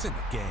It's in the game.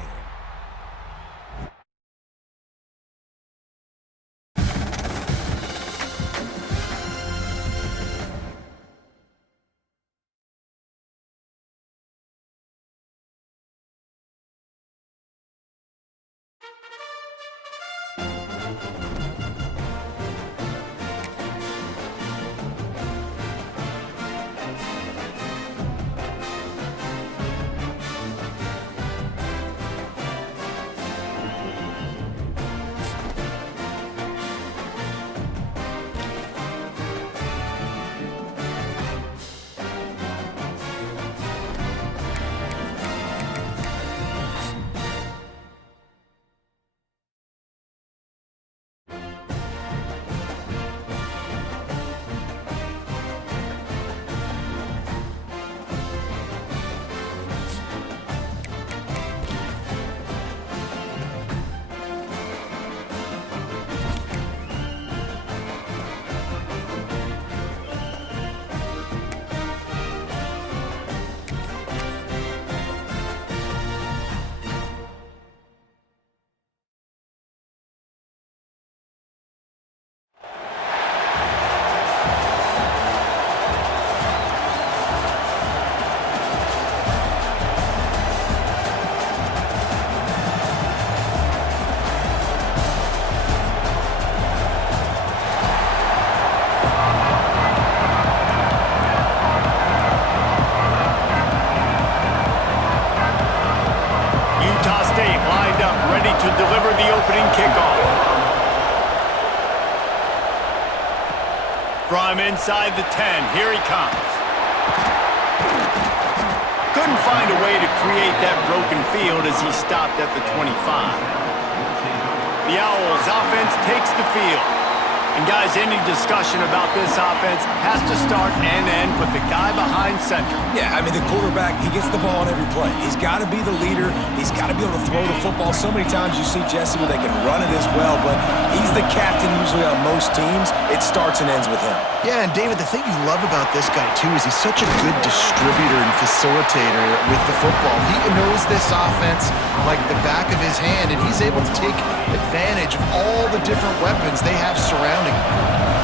To deliver the opening kickoff. From inside the 10, here he comes. Couldn't find a way to create that broken field as he stopped at the 25. The Owls offense takes the field. And guys, any discussion about this offense has to start and end with the guy behind center. Yeah, I mean, the quarterback, he gets the ball on every play. He's got to be the leader. He's got to be able to throw the football. So many times you see Jesse where they can run it as well, but he's the captain usually on most teams. It starts and ends with him. Yeah, and David, the thing you love about this guy, too, is he's such a good distributor and facilitator with the football. He knows this offense like the back of his hand, and he's able to take advantage of all the different weapons they have surrounding him.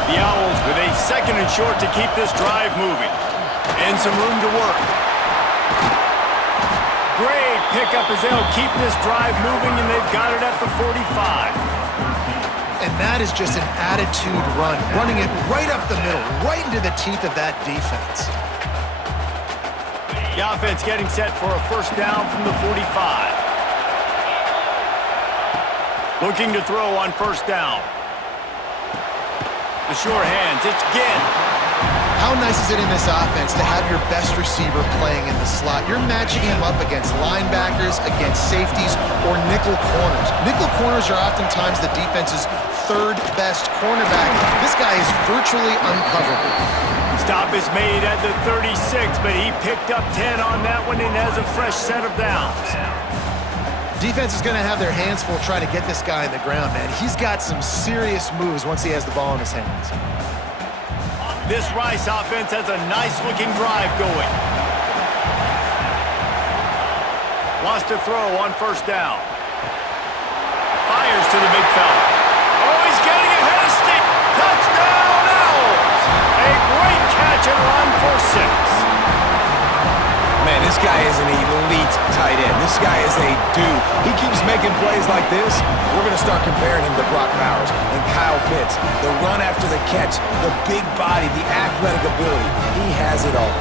The Owls with a second and short to keep this drive moving. And some room to work. Great pickup as they'll keep this drive moving, and they've got it at the 45. And that is just an attitude run, running it right up the middle, right into the teeth of that defense. The offense getting set for a first down from the 45. Looking to throw on first down. The sure hands, it's Ginn. How nice is it in this offense to have your best receiver playing in the slot? You're matching him up against linebackers, against safeties, or nickel corners. Nickel corners are oftentimes the defense's third best cornerback. This guy is virtually uncoverable. Stop is made at the 36, but he picked up 10 on that one and has a fresh set of downs. Defense is going to have their hands full trying to get this guy in the ground, man. He's got some serious moves once he has the ball in his hands. This Rice offense has a nice-looking drive going. Wants to throw on first down. Fires to the big fella. Oh, he's getting ahead of Steve. Touchdown, Owls! A great catch and run for 6. Man, this guy is an elite tight end. This guy is a dude. He keeps making plays like this. We're going to start comparing him to Brock Bowers and Kyle Pitts. The run after the catch, the big body, the athletic ability. He has it all.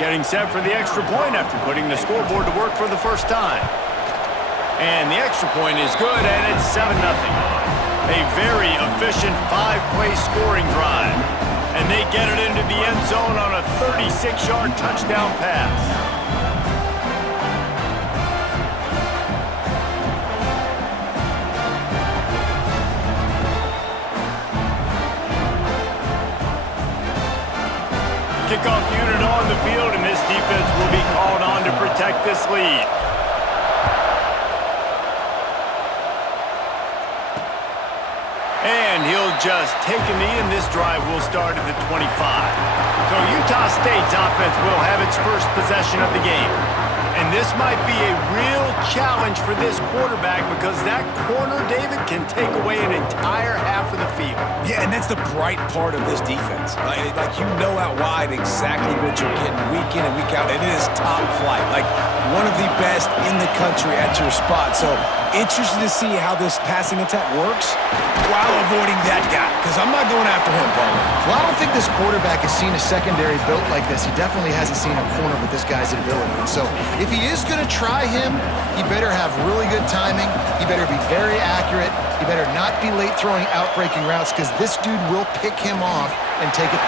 Getting set for the extra point after putting the scoreboard to work for the first time. And the extra point is good, and it's 7-0. A very efficient 5-play scoring drive. And they get it into the end zone on a 36-yard touchdown pass. Kickoff unit on the field, and this defense will be called on to protect this lead. He'll just take a knee, and this drive will start at the 25. So Utah State's offense will have its first possession of the game. And this might be a real challenge for this quarterback because that corner, David, can take away an entire half of the field. Yeah, and that's the bright part of this defense. Like you know out wide exactly what you're getting week in and week out. It is top flight. Like one of the best in the country at your spot. So interested to see how this passing attack works while avoiding that guy. Because I'm not going after him, Palmer. Well, I don't think this quarterback has seen a secondary built like this. He definitely hasn't seen a corner with this guy's ability. And so if he is going to try him, he better have really good timing. He better be very accurate. He better not be late throwing out-breaking routes because this dude will pick him off and take it.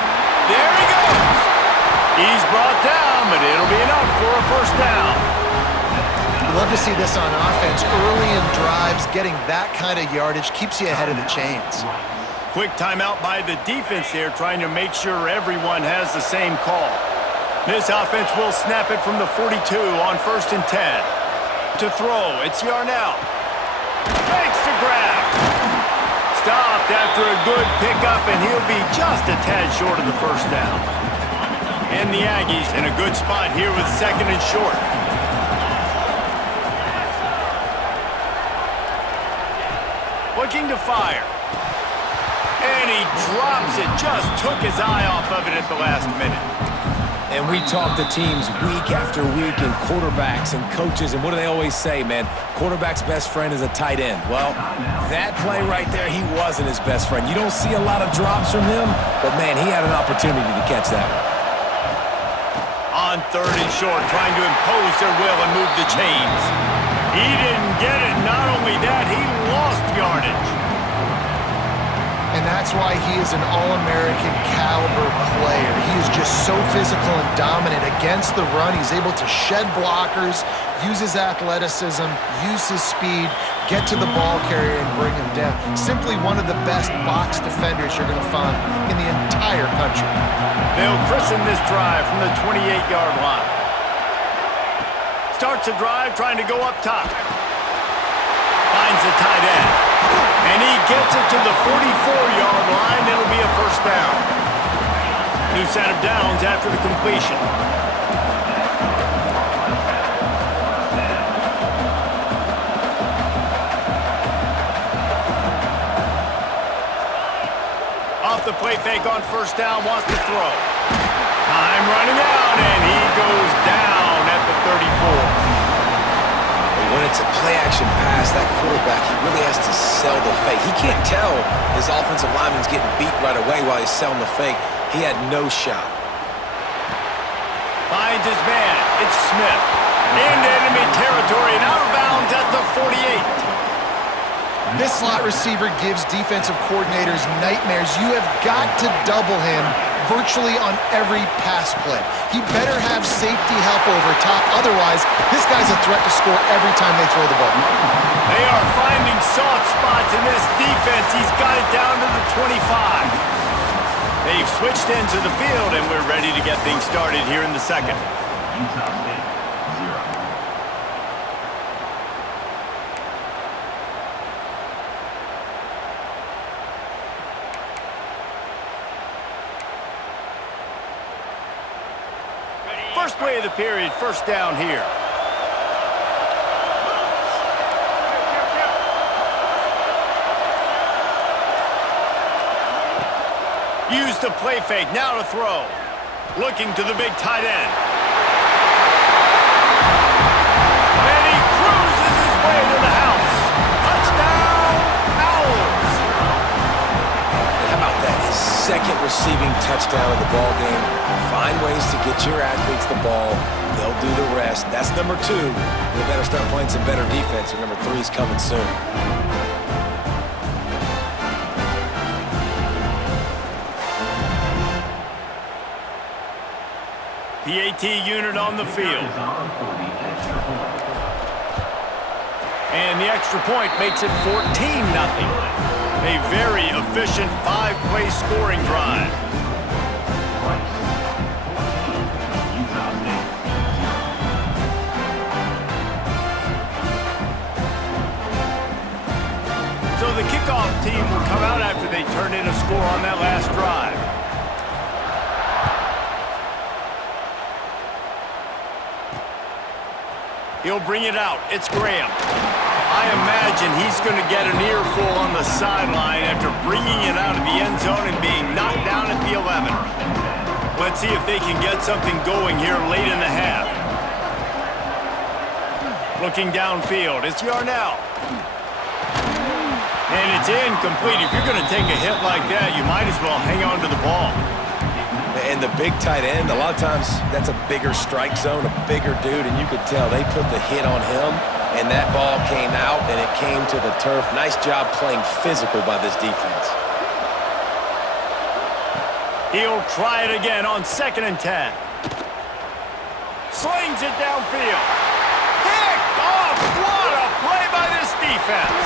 There he goes. He's brought down, but it'll be enough for a first down. Love to see this on offense. Early in drives, getting that kind of yardage keeps you ahead of the chains. Quick timeout by the defense there, trying to make sure everyone has the same call. This offense will snap it from the 42 on 1st and 10. To throw, it's Yarnell. Makes the grab. Stopped after a good pickup, and he'll be just a tad short of the first down. And the Aggies in a good spot here with 2nd and short. Looking to fire. And he drops it. Just took his eye off of it at the last minute. And we talk to teams week after week and quarterbacks and coaches, and what do they always say, man? Quarterback's best friend is a tight end. Well, that play right there, he wasn't his best friend. You don't see a lot of drops from him, but, man, he had an opportunity to catch that one. On 3rd and short, trying to impose their will and move the chains. He didn't get it. Not only that, he lost yardage. And that's why he is an All-American caliber player. He is just so physical and dominant against the run. He's able to shed blockers, use his athleticism, use his speed, get to the ball carrier and bring him down. Simply one of the best box defenders you're going to find in the entire country. They'll christen this drive from the 28-yard line. Starts a drive trying to go up top. Finds the tight end. And he gets it to the 44-yard line. It'll be a first down. New set of downs after the completion. Off the play fake on first down, wants to throw. Time running out, and he goes down at the 34. When it's a play-action pass, that quarterback, he really has to sell the fake. He can't tell his offensive lineman's getting beat right away while he's selling the fake. He had no shot. Finds his man. It's Smith. Into enemy territory and out of bounds at the 48. This slot receiver gives defensive coordinators nightmares. You have got to double him virtually on every pass play. He better have safety help over top. Otherwise, this guy's a threat to score every time they throw the ball. They are finding soft spots in this defense. He's got it down to the 25. They've switched into the field, and we're ready to get things started here in the second. Utah State, 0. First play of the period, first down here. Use the play fake, now to throw. Looking to the big tight end. And he cruises his way to the house. Touchdown, Owls. How about that? His second receiving touchdown of the ball game. Find ways to get your athletes the ball. They'll do the rest. That's number 2. We better start playing some better defense, or number 3 is coming soon. PAT unit on the field. And the extra point makes it 14-0. A very efficient 5-play scoring drive. So the kickoff team will come out after they turn in a score on that last drive. He'll bring it out. It's Graham. I imagine he's going to get an earful on the sideline after bringing it out of the end zone and being knocked down at the 11. Let's see if they can get something going here late in the half. Looking downfield, it's Yarnell. And it's incomplete. If you're going to take a hit like that, you might as well hang on to the ball. And the big tight end, a lot of times that's a bigger strike zone, a bigger dude, and you could tell they put the hit on him, and that ball came out, and it came to the turf. Nice job playing physical by this defense. He'll try it again on 2nd and 10. Slings it downfield. Picked off. What a play by this defense.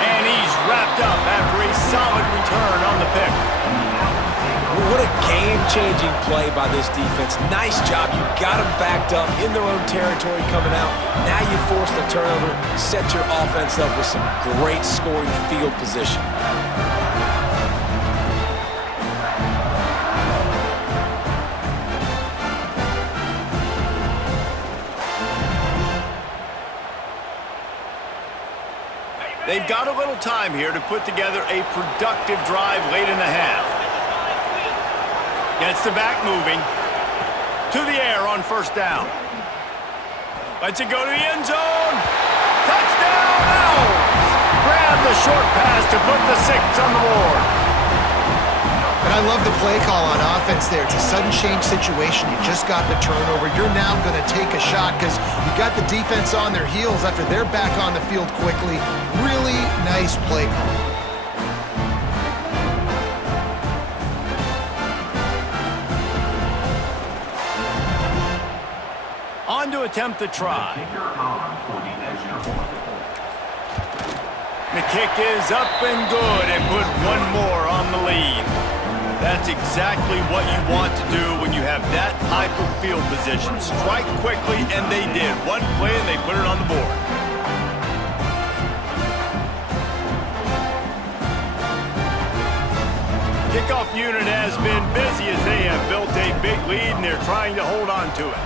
And he's wrapped up after a solid return on the pick. What a game-changing play by this defense. Nice job. You got them backed up in their own territory coming out. Now you force the turnover, set your offense up with some great scoring field position. They've got a little time here to put together a productive drive late in the half. Gets the back moving. To the air on 1st down. Lets it go to the end zone. Touchdown, Owls! Grab the short pass to put the 6 on the board. And I love the play call on offense there. It's a sudden change situation. You just got the turnover. You're now going to take a shot because you got the defense on their heels after they're back on the field quickly. Really nice play call. On to attempt the try. The kick is up and good and put one more on the lead. That's exactly what you want to do when you have that type of field position. Strike quickly, and they did. One play, and they put it on the board. Kickoff unit has been busy as they have built a big lead, and they're trying to hold on to it.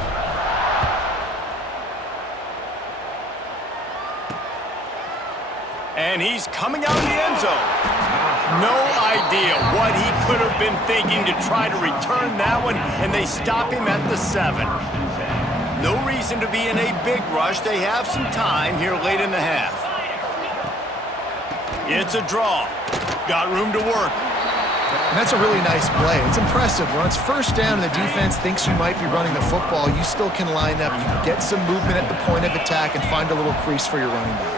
And he's coming out of the end zone. No idea what he could have been thinking to try to return that one, and they stop him at the 7. No reason to be in a big rush. They have some time here late in the half. It's a draw. Got room to work. And that's a really nice play. It's impressive. When it's 1st down and the defense thinks you might be running the football, you still can line up. You can get some movement at the point of attack and find a little crease for your running back.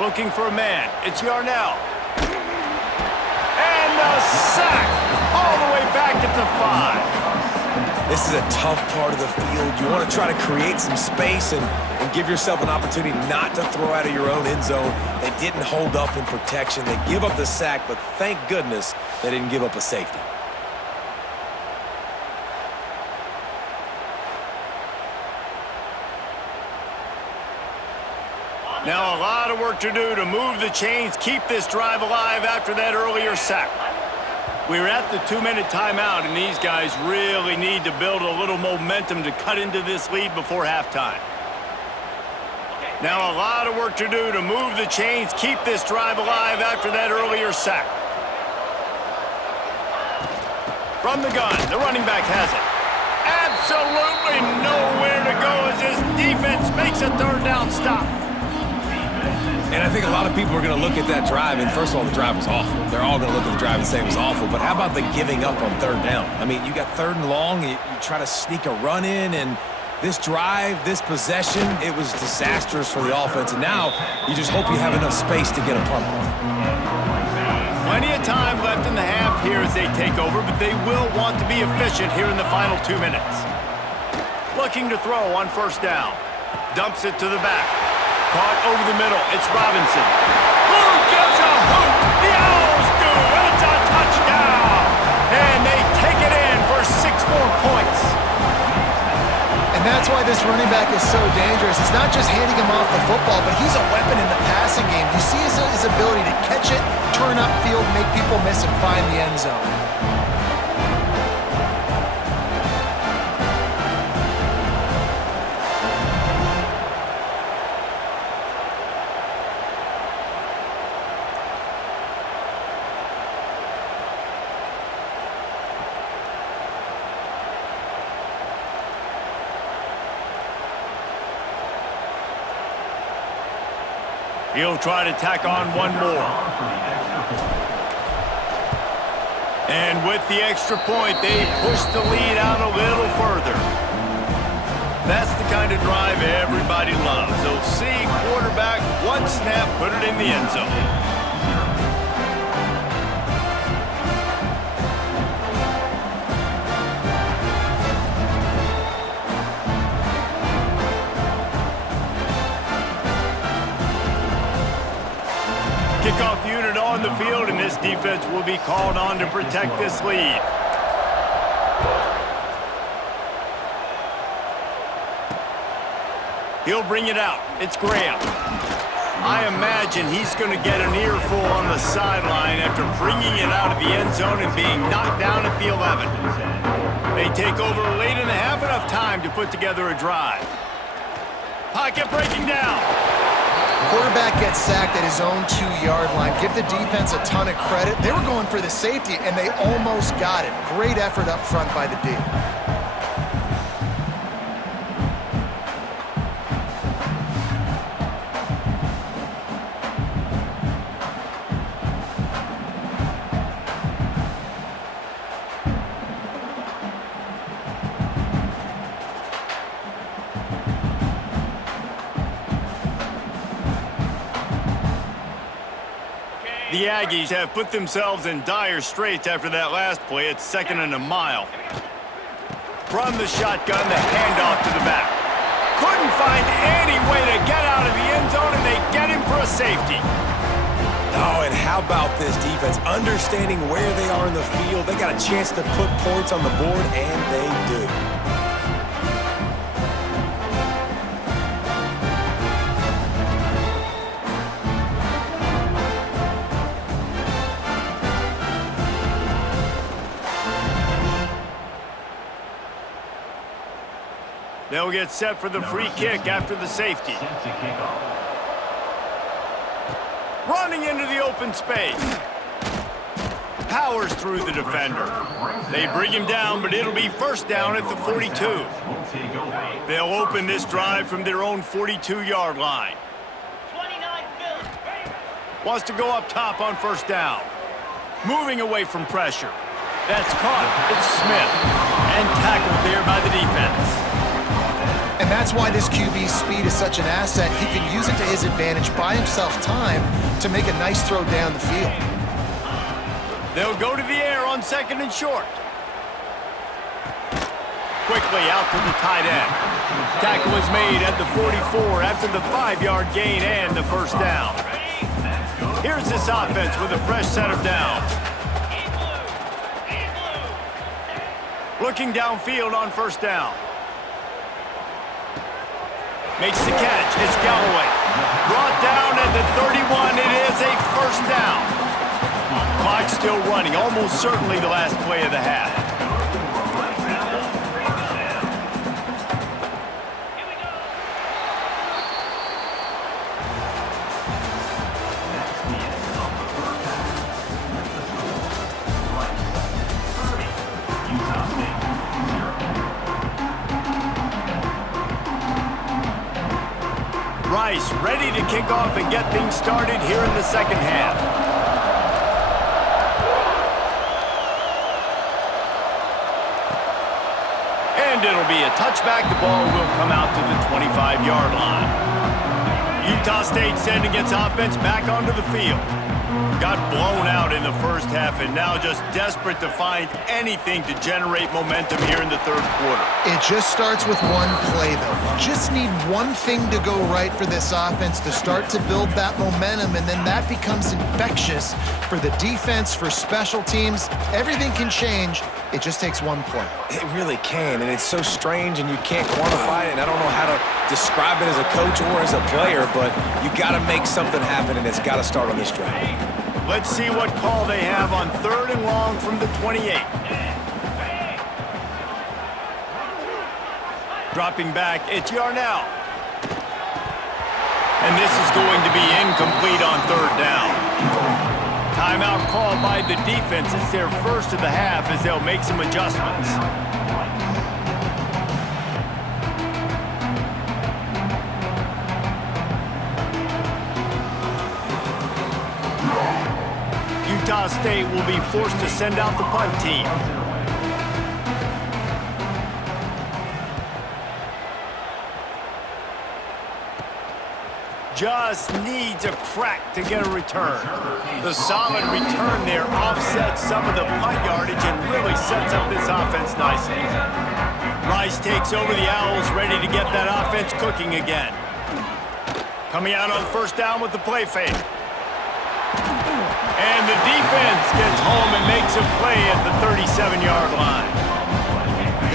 Looking for a man. It's Yarnell. And the sack all the way back at the 5. This is a tough part of the field. You want to try to create some space and give yourself an opportunity not to throw out of your own end zone. They didn't hold up in protection. They give up the sack, but thank goodness they didn't give up a safety. Now a lot of work to do to move the chains, keep this drive alive after that earlier sack. We're at the 2-minute timeout, and these guys really need to build a little momentum to cut into this lead before halftime. Now a lot of work to do to move the chains, keep this drive alive after that earlier sack. From the gun, the running back has it. Absolutely nowhere to go as this defense makes a 3rd down stop. And I think a lot of people are going to look at that drive, and first of all, the drive was awful. They're all going to look at the drive and say it was awful, but how about the giving up on 3rd down? I mean, you got 3rd and long, you try to sneak a run in, and this drive, this possession, it was disastrous for the offense, and now you just hope you have enough space to get a punt off. Plenty of time left in the half here as they take over, but they will want to be efficient here in the final 2 minutes. Looking to throw on 1st down. Dumps it to the back. Caught over the middle. It's Robinson. Who gives a hoot? The Owls do. It's a touchdown. And they take it in for 6 more points. And that's why this running back is so dangerous. It's not just handing him off the football, but he's a weapon in the passing game. You see his ability to catch it, turn upfield, make people miss, and find the end zone. He'll try to tack on one more. And with the extra point, they push the lead out a little further. That's the kind of drive everybody loves. They'll see quarterback, one snap, put it in the end zone. Kickoff unit on the field, and this defense will be called on to protect this lead. He'll bring it out. It's Graham. I imagine he's going to get an earful on the sideline after bringing it out of the end zone and being knocked down at the 11. They take over late in the half, enough time to put together a drive. Pocket breaking down. Quarterback gets sacked at his own 2-yard line. Give the defense a ton of credit. They were going for the safety, and they almost got it. Great effort up front by the D. The Aggies have put themselves in dire straits after that last play. It's 2nd and a mile. From the shotgun, the handoff to the back. Couldn't find any way to get out of the end zone, and they get him for a safety. Oh, and how about this defense? Understanding where they are in the field. They got a chance to put points on the board, and they do. They'll get set for the free kick after the safety. Running into the open space. Powers through the defender. They bring him down, but it'll be first down at the 42. They'll open this drive from their own 42-yard line. Wants to go up top on first down. Moving away from pressure. That's caught. It's Smith. And tackled there by the defense. And that's why this QB's speed is such an asset. He can use it to his advantage, buy himself time to make a nice throw down the field. They'll go to the air on 2nd and short. Quickly out to the tight end. Tackle is made at the 44 after the 5-yard gain and the first down. Here's this offense with a fresh set of downs. Looking downfield on first down. Makes the catch. It's Galloway. Brought down at the 31. It is a first down. Clock still running. Almost certainly the last play of the half. Rice ready to kick off and get things started here in the second half. And it'll be a touchback. The ball will come out to the 25-yard line. Utah State sending its offense back onto the field. Got blown out in the first half and now just desperate to find anything to generate momentum here in the third quarter. It just starts with one play, though. Just need one thing to go right for this offense to start to build that momentum, and then that becomes infectious for the defense, for special teams. Everything can change. It just takes one play. It really can, and it's so strange, and you can't quantify it, and I don't know how to describe it as a coach or as a player, but you got to make something happen, and it's got to start on this drive. Let's see what call they have on 3rd and long from the 28. Dropping back, it's Yarnell. And this is going to be incomplete on 3rd down. Timeout called by the defense. It's their first of the half as they'll make some adjustments. Utah State will be forced to send out the punt team. Just needs a crack to get a return. The solid return there offsets some of the punt yardage and really sets up this offense nicely. Rice takes over the Owls, ready to get that offense cooking again. Coming out on 1st down with the play fake. And the defense gets home and makes a play at the 37-yard line.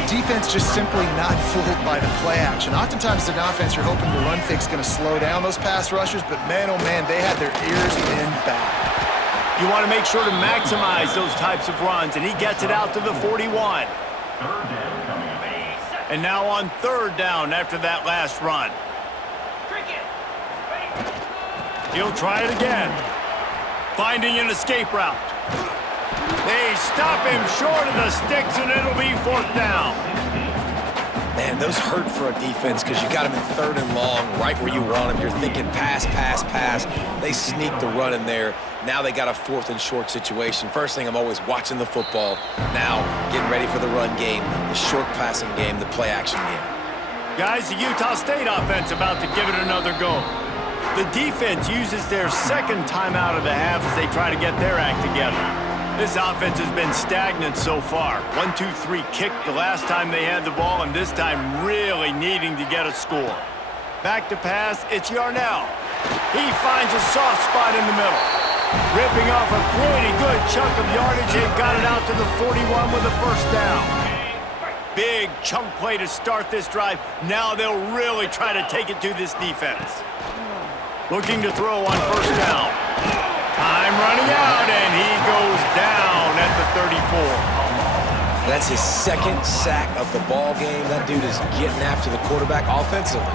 The defense just simply not fooled by the play action. Oftentimes, an offense, you're hoping the run fake's going to slow down those pass rushers, but man, oh man, they had their ears pinned back. You want to make sure to maximize those types of runs, and he gets it out to the 41. And now on 3rd down after that last run. He'll try it again. Finding an escape route. They stop him short of the sticks, and it'll be 4th down. Man, those hurt for a defense because you got him in 3rd and long, right where you want him. You're thinking pass, pass, pass. They sneak the run in there. Now they got a 4th and short situation. First thing, I'm always watching the football. Now, getting ready for the run game, the short passing game, the play action game. Guys, the Utah State offense about to give it another go. The defense uses their 2nd timeout of the half as they try to get their act together. This offense has been stagnant so far. 1-2-3 kick the last time they had the ball, and this time really needing to get a score. Back to pass, it's Yarnell. He finds a soft spot in the middle. Ripping off a pretty good chunk of yardage, they've got it out to the 41 with a 1st down. Big chunk play to start this drive. Now they'll really try to take it to this defense. Looking to throw on 1st down. Time running out, and he goes down at the 34. That's his 2nd sack of the ball game. That dude is getting after the quarterback offensively.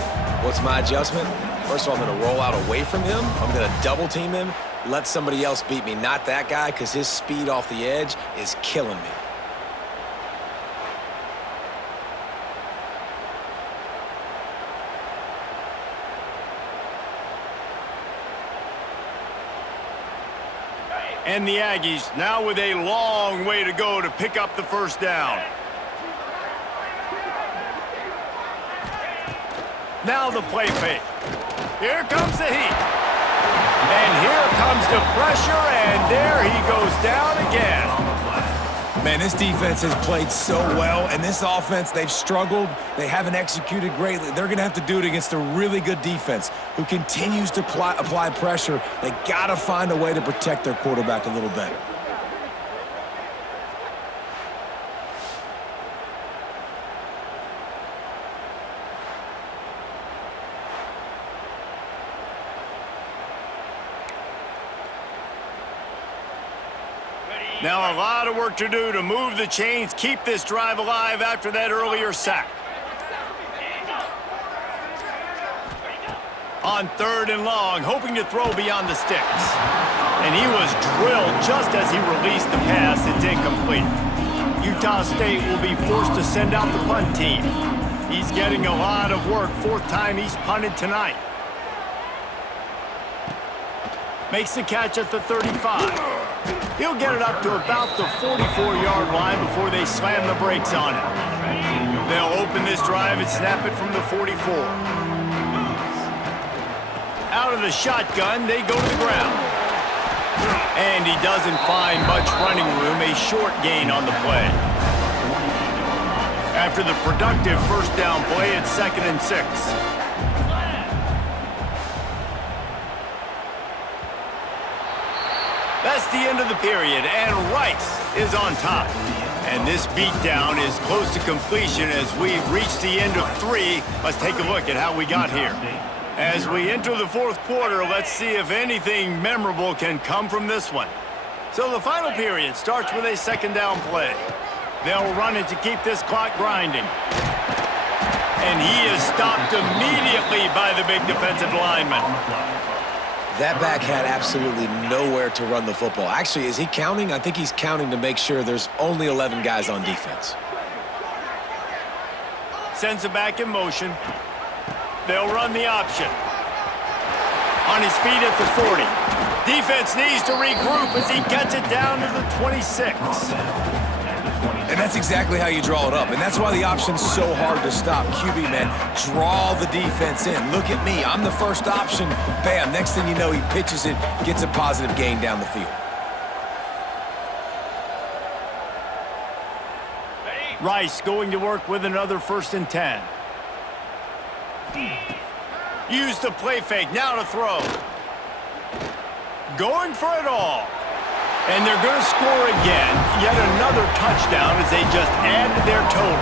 What's my adjustment? First of all, I'm going to roll out away from him. I'm going to double team him, let somebody else beat me, not that guy, because his speed off the edge is killing me. And the Aggies now with a long way to go to pick up the 1st down. Now the play fake. Here comes the heat. And here comes the pressure, and there he goes down again. Man, this defense has played so well, and this offense, they've struggled. They haven't executed greatly. They're going to have to do it against a really good defense who continues to apply pressure. They got to find a way to protect their quarterback a little better. Now a lot of work to do to move the chains, keep this drive alive after that earlier sack. On 3rd and long, hoping to throw beyond the sticks. And he was drilled just as he released the pass. It's incomplete. Utah State will be forced to send out the punt team. He's getting a lot of work. 4th time he's punted tonight. Makes the catch at the 35. He'll get it up to about the 44-yard line before they slam the brakes on it. They'll open this drive and snap it from the 44. Out of the shotgun, they go to the ground. And he doesn't find much running room, a short gain on the play. After the productive first down play, it's 2nd and 6. That's the end of the period, and Rice is on top. And this beatdown is close to completion as we've reached the end of 3. Let's take a look at how we got here. As we enter the fourth quarter, let's see if anything memorable can come from this one. So the final period starts with a 2nd down play. They'll run it to keep this clock grinding. And he is stopped immediately by the big defensive lineman. That back had absolutely nowhere to run the football. Actually, is he counting? I think he's counting to make sure there's only 11 guys on defense. Sends it back in motion. They'll run the option. On his feet at the 40. Defense needs to regroup as he gets it down to the 26. And that's exactly how you draw it up. And that's why the option's so hard to stop. QB, man, draw the defense in. Look at me. I'm the first option. Bam. Next thing you know, he pitches it, gets a positive gain down the field. Rice going to work with another 1st and 10. Use the play fake. Now to throw. Going for it all. And they're going to score again. Yet another touchdown as they just add to their total.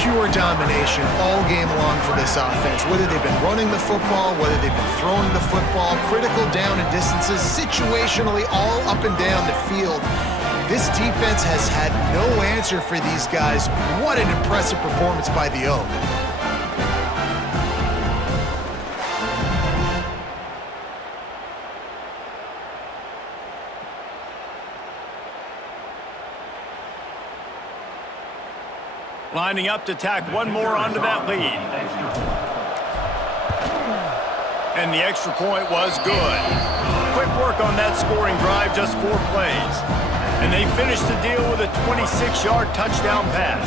Pure domination all game long for this offense. Whether they've been running the football, whether they've been throwing the football, critical down and distances, situationally all up and down the field. This defense has had no answer for these guys. What an impressive performance by the O. Lining up to tack one more onto that lead. And the extra point was good. Quick work on that scoring drive, just 4 plays. And they finished the deal with a 26-yard touchdown pass.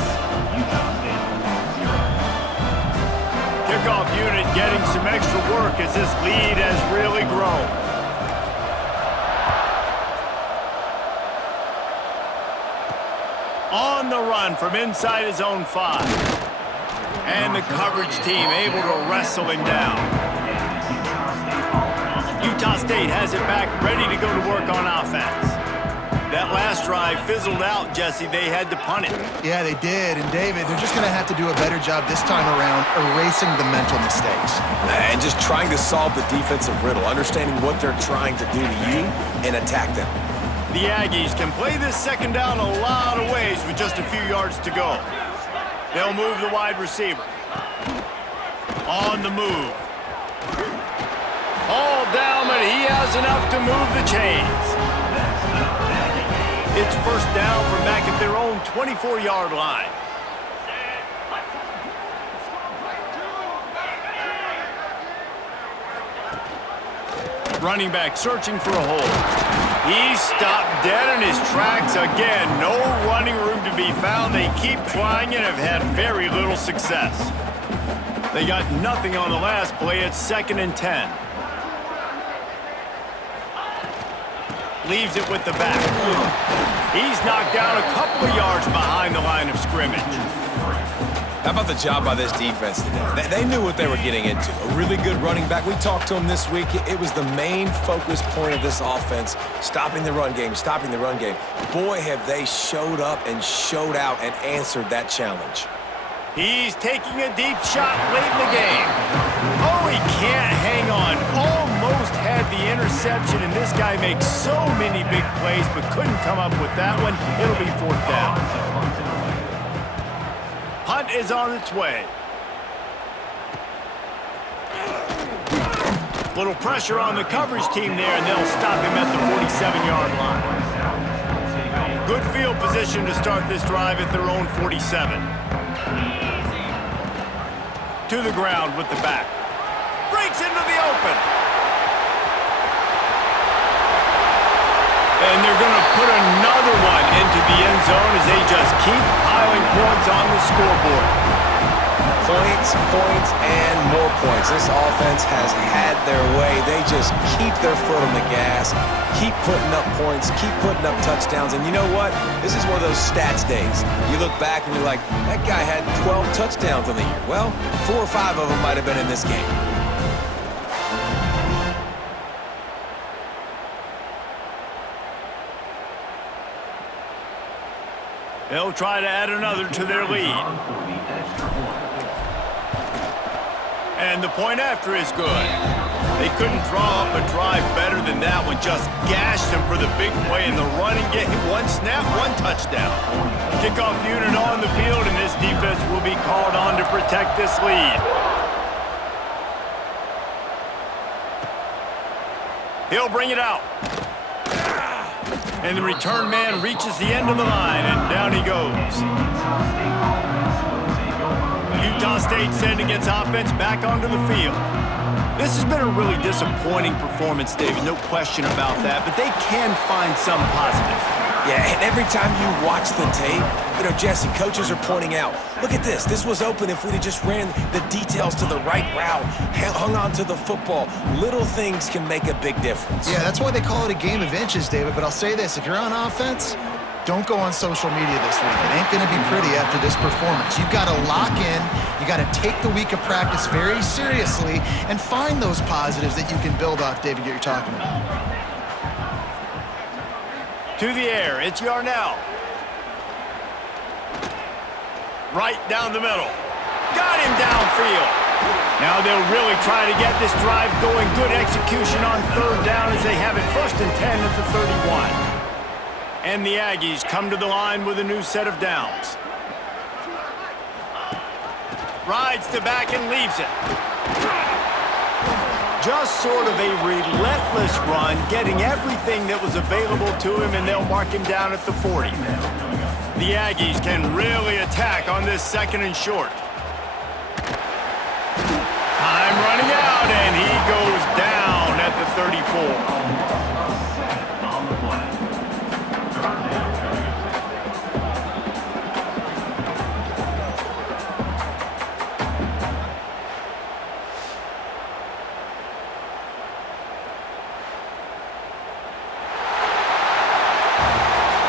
Kickoff unit getting some extra work as this lead has really grown. On the run from inside his own 5. And the coverage team able to wrestle him down. Utah State has it back, ready to go to work on offense. That last drive fizzled out, Jesse. They had to punt it. Yeah, they did. And David, they're just going to have to do a better job this time around erasing the mental mistakes. And just trying to solve the defensive riddle, understanding what they're trying to do to you and attack them. The Aggies can play this 2nd down a lot of ways with just a few yards to go. They'll move the wide receiver. On the move. All down, but he has enough to move the chains. It's 1st down from back at their own 24-yard line. Running back searching for a hole. He stopped dead in his tracks again. No running room to be found. They keep trying and have had very little success. They got nothing on the last play. It's 2nd and 10. Leaves it with the back. He's knocked down a couple of yards behind the line of scrimmage. How about the job by this defense today? They knew what they were getting into. A really good running back. We talked to him this week. It was the main focus point of this offense, stopping the run game, stopping the run game. Boy, have they showed up and showed out and answered that challenge. He's taking a deep shot late in the game. Oh, he can't hang on. Almost had the interception, and this guy makes so many big plays but couldn't come up with that one. It'll be 4th down. Hunt is on its way. Little pressure on the coverage team there, and they'll stop him at the 47-yard line. Good field position to start this drive at their own 47. To the ground with the back. Breaks into the open. And they're going to put another one into the end zone as they just keep piling points on the scoreboard. Points, points, and more points. This offense has had their way. They just keep their foot on the gas, keep putting up points, keep putting up touchdowns. And you know what? This is one of those stats days. You look back and you're like, that guy had 12 touchdowns on the year. Well, 4 or 5 of them might have been in this game. They'll try to add another to their lead. And the point after is good. They couldn't draw up a drive better than that one. Just gashed them for the big play in the running game. One snap, one touchdown. Kickoff unit on the field, and this defense will be called on to protect this lead. He'll bring it out. And the return man reaches the end of the line, and down he goes. Utah State sending its offense back onto the field. This has been a really disappointing performance, David, no question about that, but they can find some positive. Yeah, and every time you watch the tape, you know, Jesse, coaches are pointing out, look at this. This was open if we'd have just ran the details to the right route, hung on to the football. Little things can make a big difference. Yeah, that's why they call it a game of inches, David. But I'll say this, if you're on offense, don't go on social media this week. It ain't going to be pretty after this performance. You've got to lock in. You got to take the week of practice very seriously and find those positives that you can build off, David, that you're talking about. To the air, it's Yarnell. Right down the middle. Got him downfield. Now they'll really try to get this drive going. Good execution on 3rd down as they have it 1st and 10 at the 31. And the Aggies come to the line with a new set of downs. Rides the back and leaves it. Just sort of a relentless run, getting everything that was available to him, and they'll mark him down at the 40. The Aggies can really attack on this 2nd and short. Time running out, and he goes down at the 34.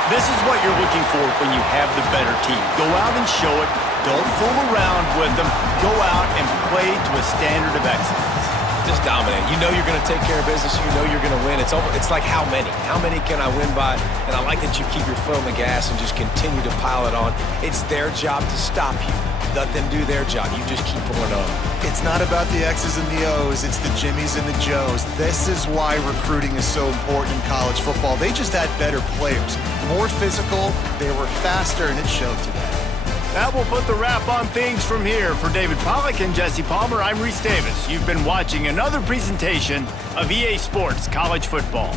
This is what you're looking for when you have the better team. Go out and show it. Don't fool around with them. Go out and play to a standard of excellence. Just dominate. You know you're going to take care of business. You know you're going to win. It's like how many? How many can I win by? And I like that you keep your foot on the gas and just continue to pile it on. It's their job to stop you. Let them do their job. You just keep pouring on. It's not about the X's and the O's. It's the Jimmies and the Joes. This is why recruiting is so important in college football. They just had better players. More physical, they were faster, and it showed today. That will put the wrap on things from here. For David Pollack and Jesse Palmer, I'm Reese Davis. You've been watching another presentation of EA Sports College Football.